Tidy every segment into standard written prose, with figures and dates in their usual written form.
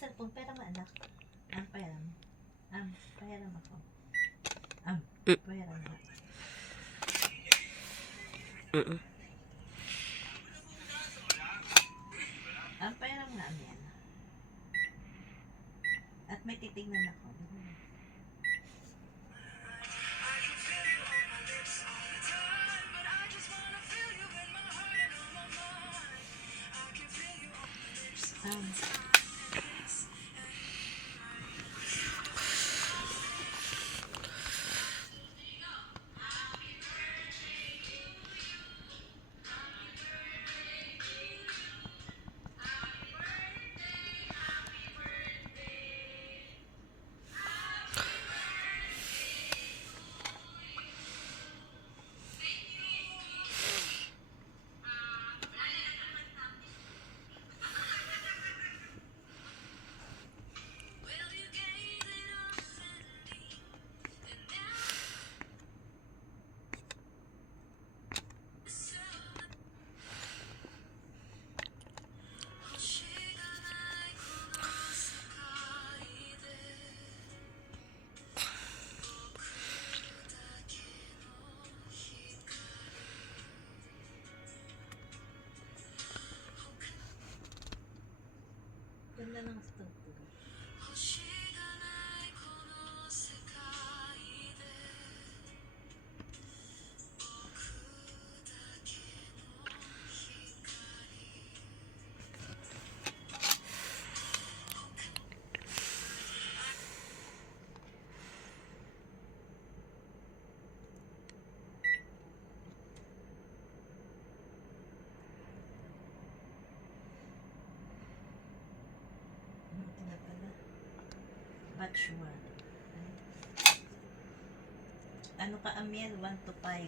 cellphone, pera mo anak. Pahiram. Pahiram ako. Pahiram nga. Pahiram nga yan. At may titignan ako. Ganda ng stove ko. Batch 1. Ano ka, Amiel? 1 to 5.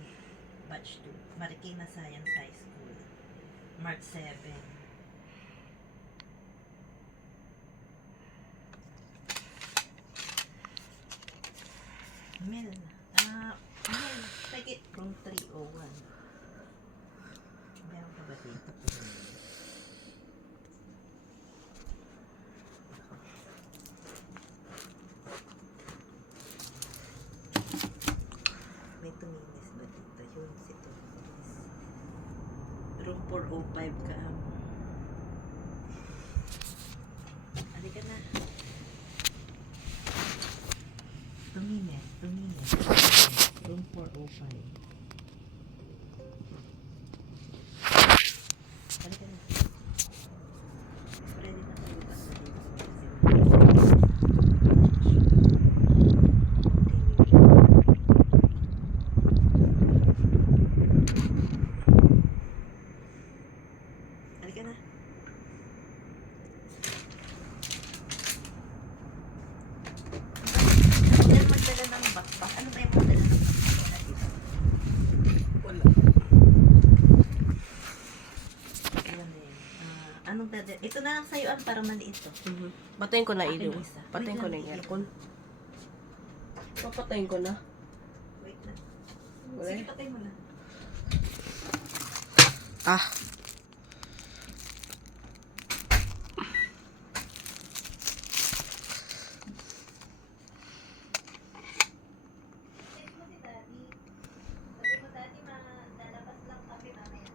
Batch 2. Marikina Science High School. March 7. Amiel. Amiel. Take it from 301. Meron ka ba dito? May tuminis ba dito? Yun, si tuminis. Room 405 ka. Halika na. Tuminis. Room 405. Halika na. Ready na tayo pa sa dito. Halika na. Yan magdala ng backpack. Ano ba yung magdala ng backpack? Wala. Alam mo yun. Anong dada? Ito na lang sa'yo para maliit to. Patayin ko na Akin ilaw. yung isa. Patayin Wait ko na lang, yung aircon. Papatayin ko na. Wait na. Wala. Sige, patay mo na. Ah. Text mo si Daddy. Sabi mo, Daddy, lalabas lang kami mamaya.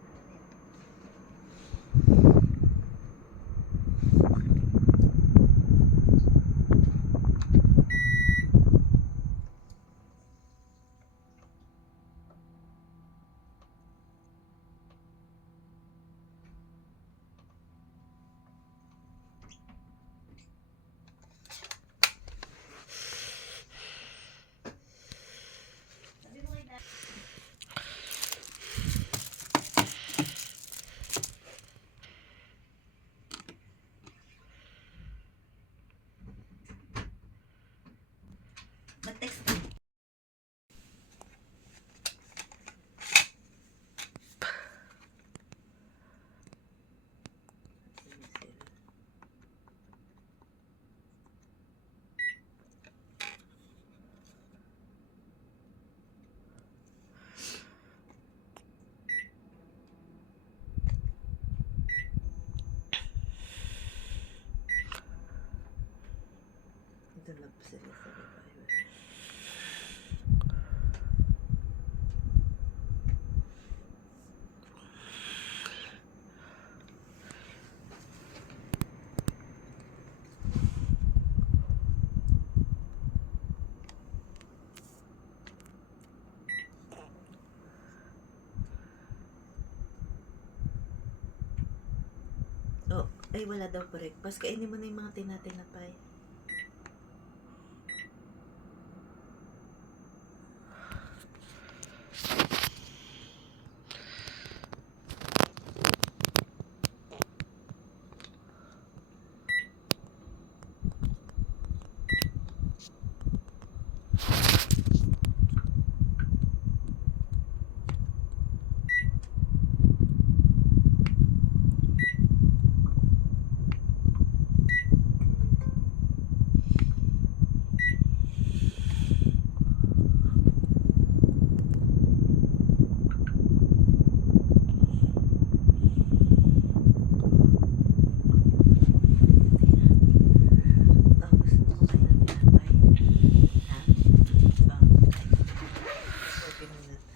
Sige, sige. Oh, ay wala daw breakfast. Kainin mo na yung mga tinatinapay. Oh, gusto mo kumain ng tinapay? Ha? Oh, kain. 40 minutes.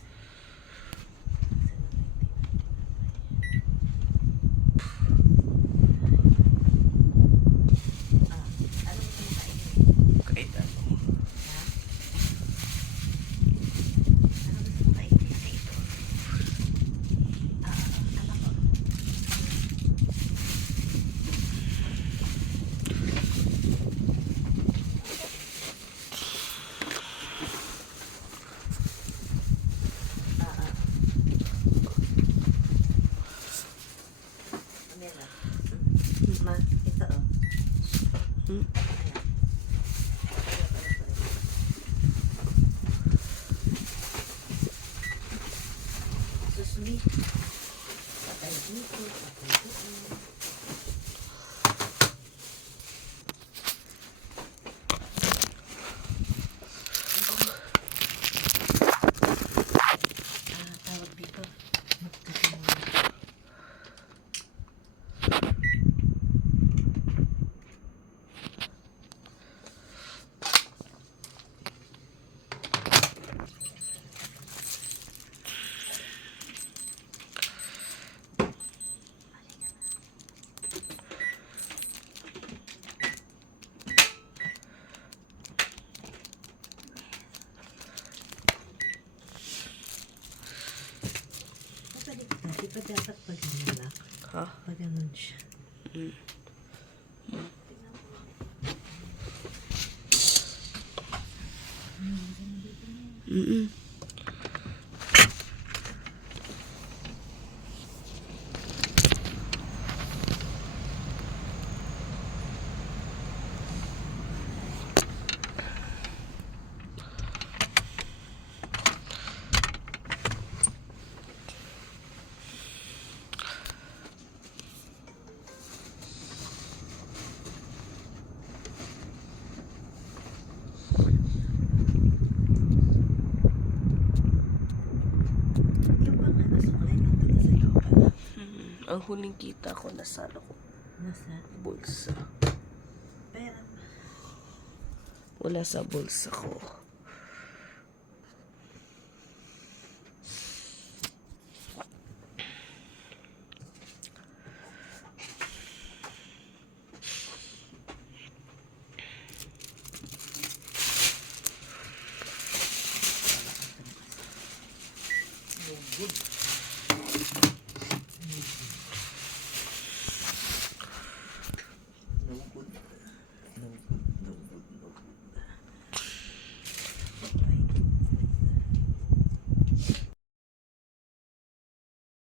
Ah, ano gusto mo kainin? Kahit ano. Ha? Ano gusto mo kainin? Ay, ito. Ano ko? Amela. Ma, ito oh. Hmm? Ayan. Susmi. Patay dito, patay doon. Tawag dito. Magkakaroon. Di ba dapat pag nilak? Ha? Pag ganun siya. Mm. Mm-mm. Yung bang ano suklay nandun sa loob? Ang huling kita ko nasa ano ko, Nasa bulsa. pera. Wala sa bulsa ko.